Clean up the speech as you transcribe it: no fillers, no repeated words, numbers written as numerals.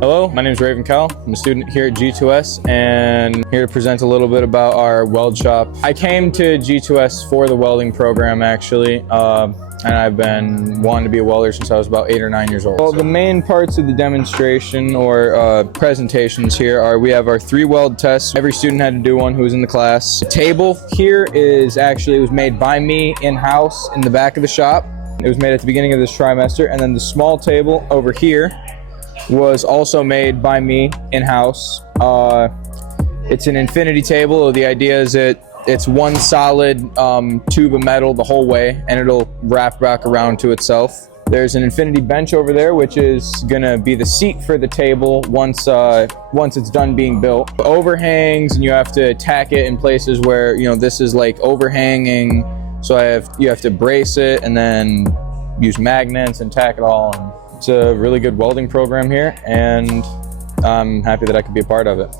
Hello, my name is Raven Cal. I'm a student here at G2S and here to present a little bit about our weld shop. I came to G2S for the welding program actually, and I've been wanting to be a welder since I was about 8 or 9 years old. Well, the main parts of the demonstration or presentations here are we have our 3 weld tests. Every student had to do one who was in the class. The table here is actually, it was made by me in-house in the back of the shop. It was made at the beginning of this trimester, and then the small table over here was also made by me in-house. It's an infinity table. The idea is it's one solid tube of metal the whole way, and it'll wrap back around to itself. There's an infinity bench over there, which is gonna be the seat for the table once it's done being built. The overhangs, and you have to tack it in places where, you know, this is like overhanging, so you have to brace it and then use magnets and tack it all. And it's a really good welding program here, and I'm happy that I could be a part of it.